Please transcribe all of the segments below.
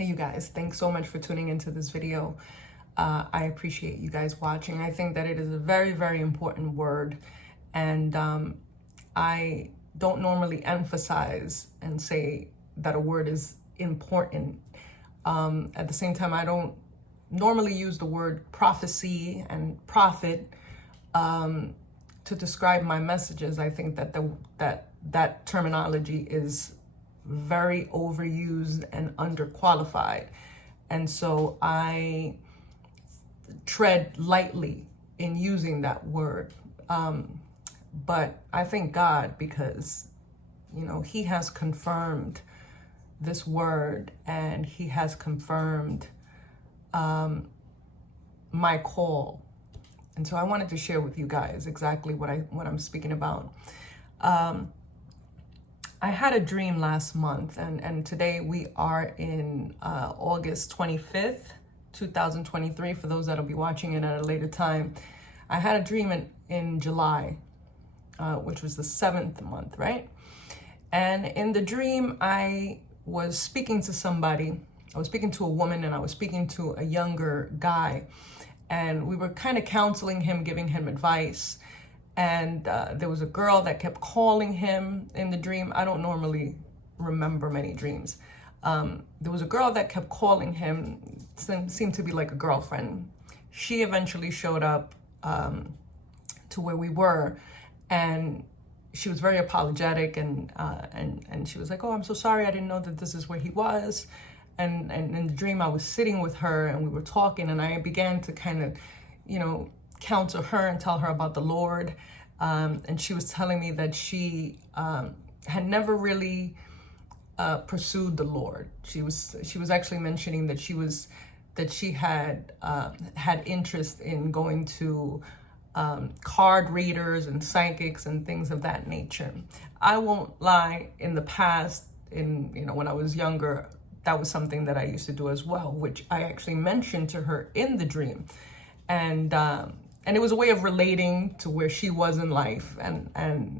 Hey you guys, thanks so much for tuning into this video. I appreciate you guys watching. I think that it is a very, very important word, and I don't normally emphasize and say that a word is important. At the same time, I don't normally use the word prophecy and prophet to describe my messages. I think that that terminology is very overused and underqualified, and so I tread lightly in using that word. But I thank God because, He has confirmed this word, and He has confirmed my call. And so I wanted to share with you guys exactly what I'm speaking about. I had a dream last month, and today we are in August 25th, 2023, for those that'll be watching it at a later time. I had a dream in July, which was the 7th month, right? And in the dream, I was speaking to somebody. I was speaking to a woman, and I was speaking to a younger guy. And we were kind of counseling him, giving him advice. And there was a girl that kept calling him in the dream. I don't normally remember many dreams. There was a girl that kept calling him, seemed to be like a girlfriend. She eventually showed up to where we were, and she was very apologetic, and she was like, "Oh, I'm so sorry. I didn't know that this is where he was." And in the dream, I was sitting with her, and we were talking, and I began to kind of, counsel her and tell her about the Lord. And she was telling me that she had never really pursued the Lord. She was actually mentioning that she had had interest in going to card readers and psychics and things of that nature. I won't lie, in the past, when I was younger, that was something that I used to do as well, which I actually mentioned to her in the dream. And it was a way of relating to where she was in life. And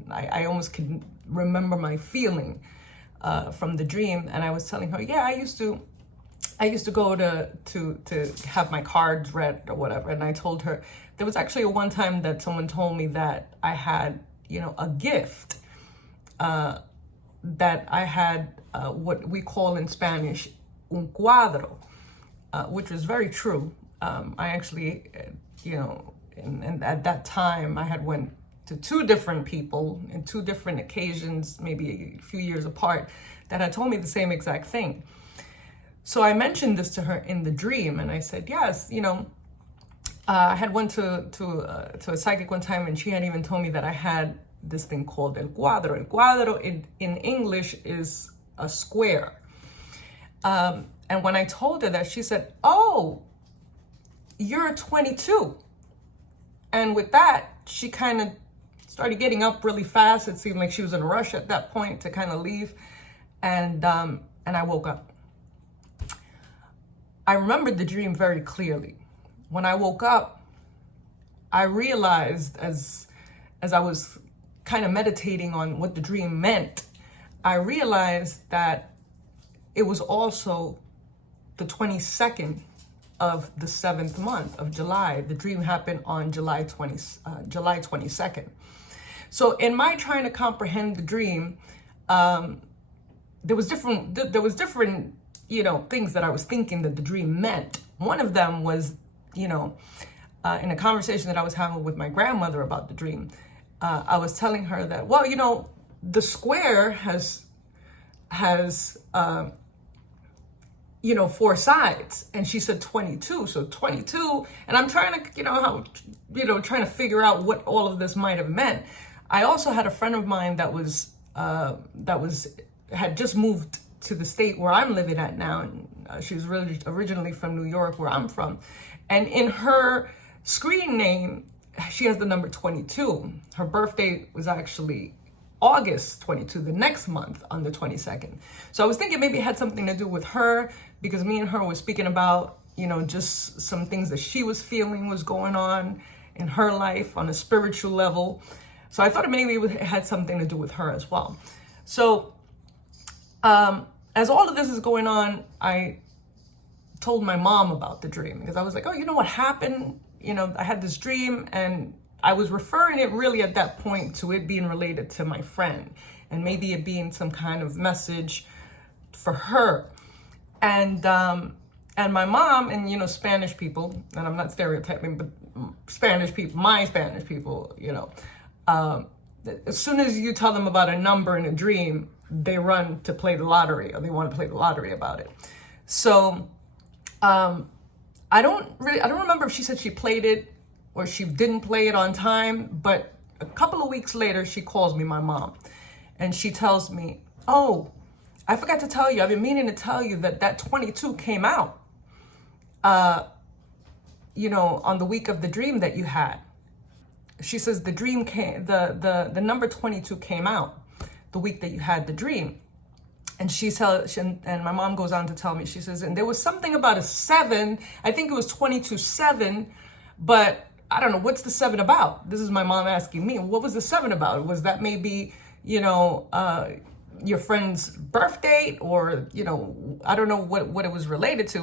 I almost can remember my feeling from the dream. And I was telling her, yeah, I used to go to have my cards read or whatever. And I told her there was actually one time that someone told me that I had, a gift, that I had what we call in Spanish, un cuadro, which was very true. I actually, and at that time I had went to two different people in two different occasions, maybe a few years apart, that had told me the same exact thing. So I mentioned this to her in the dream, and I said, yes, I had went to a psychic one time, and she had even told me that I had this thing called el cuadro. El cuadro in English is a square. And when I told her that, she said, oh, you're 22. And with that, she kind of started getting up really fast. It seemed like she was in a rush at that point to kind of leave. And I woke up. I remembered the dream very clearly. When I woke up, I realized as I was kind of meditating on what the dream meant, I realized that it was also the 22nd of the 7th month of July. The dream happened on July 22nd. So in my trying to comprehend the dream, there was different things that I was thinking that the dream meant. One of them was, in a conversation that I was having with my grandmother about the dream, I was telling her that, well, the square has 4 sides, and she said 22. So 22, and I'm trying to, trying to figure out what all of this might have meant. I also had a friend of mine that had just moved to the state where I'm living at now, and she was really originally from New York, where I'm from, and in her screen name, she has the number 22. Her birthday was actually August 22, the next month, on the 22nd. So I was thinking maybe it had something to do with her, because me and her were speaking about, just some things that she was feeling was going on in her life on a spiritual level. So I thought maybe it had something to do with her as well. So as all of this is going on, I told my mom about the dream, because I was like, oh, you know what happened? I had this dream, and I was referring it really at that point to it being related to my friend, and maybe it being some kind of message for her. And my mom, and Spanish people, and I'm not stereotyping, but Spanish people, my Spanish people, as soon as you tell them about a number in a dream, they run to play the lottery, or they want to play the lottery about it. So I don't remember if she said she played it or she didn't play it on time, but a couple of weeks later, she calls me, my mom, and she tells me, oh, I forgot to tell you, I've been meaning to tell you that 22 came out, on the week of the dream that you had. She says the dream came, the number 22 came out the week that you had the dream. And and my mom goes on to tell me, she says, and there was something about a 7, I think it was 22-7, but I don't know, what's the 7 about? This is my mom asking me, what was the 7 about? Was that maybe, your friend's birth date, or, I don't know what it was related to,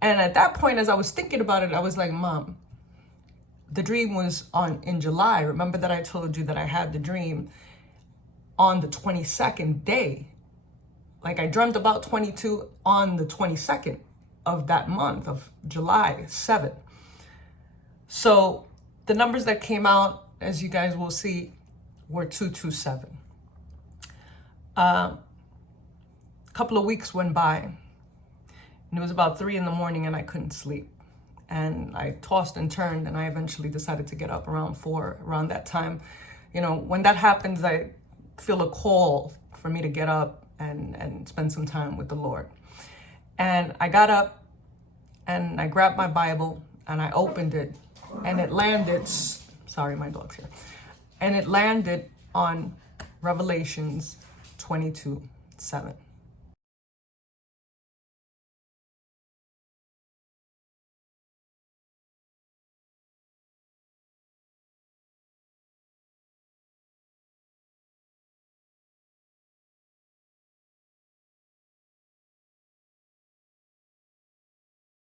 and at that point, as I was thinking about it, I was like, Mom, the dream was in July. Remember that I told you that I had the dream on the 22nd day. Like, I dreamt about 22 on the 22nd of that month of July 7. So the numbers that came out, as you guys will see, were 227. A couple of weeks went by, and it was about 3 a.m, and I couldn't sleep. And I tossed and turned, and I eventually decided to get up around 4, around that time. When that happens, I feel a call for me to get up and spend some time with the Lord. And I got up, and I grabbed my Bible, and I opened it, and it landed, sorry, my dog's here, and it landed on Revelations 22:7.